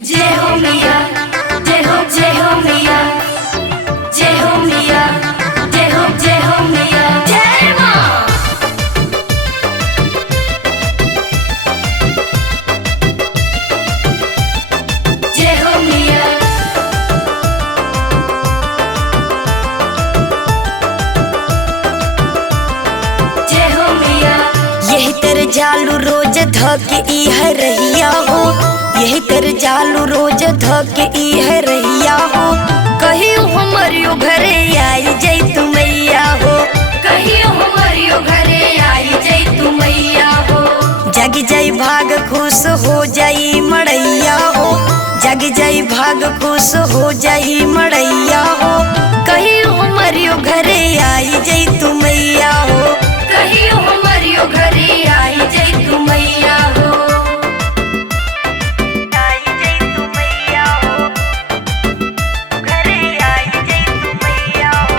जय हो मैया, जय हो मैया, जय हो मैया, जय हो मैया, जय माँ। जय हो मैया, जय हो मैया। यही तर जालू रोज धके ई है रहिया हो, यही तर जालू रोज धके ई है रहिया हो। कहियो हमरियो घरे आई जई तू मैया हो, कहियो हमारियो घरे आई जई तू मैया हो। जग जाई भाग खुश हो जाई मड़ैया हो, जग जाई भाग खुश हो जाई मड़ैया हो। कहियो हमरियो घरे आई जई तू मैया हो, कहियो हमारियो घरे आई जई तू मैया हो। आई जई तू मैया हो, घरे आई जई तू मैया हो।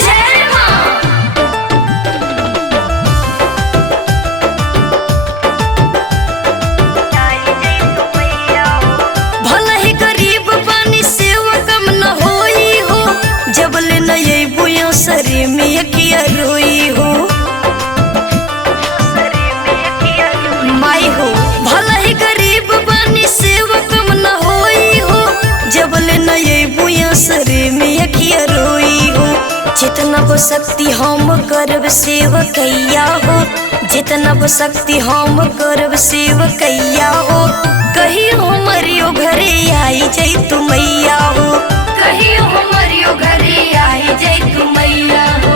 जय माँ। भला ही गरीब बानी सेवा कम न होई हो, जबल न ये बुयो सरी में किया रोई हो। माई हो भला ही गरीब बानी सेवा कम न होई हो, जबल न ये बुयो सरी में किया रोई हो। जितना वो शक्ति हम करब सेवा कैया हो, जितना वो शक्ति हम करब सेवा कैया हो। कहियो हमरियो घरे आई जई तू मैया हो, कहियो हमारियो घरे आई जई तू मैया हो।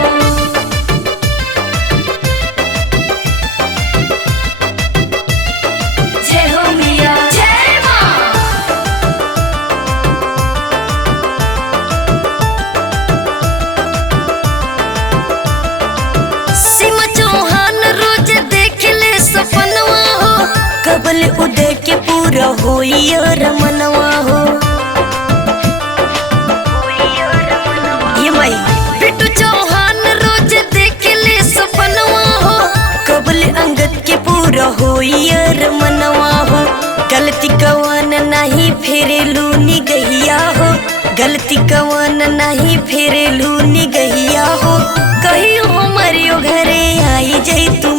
जय हो मैया, जय माँ। सीमा चौहान रोज देख ले सपनवा हो, कबल उदय के पूरा होई और मनवा हो। ये माई बिट्टू चौहान रोज देख ले सपनवा हो, कबल अंगद के पूरा होई और मनवा हो। गलती कवन नहीं फेरे लूनी गहिया हो, गलती कवन नहीं फेरे लूनी गहिया हो। कहियो हमरियो घरे आई जई तू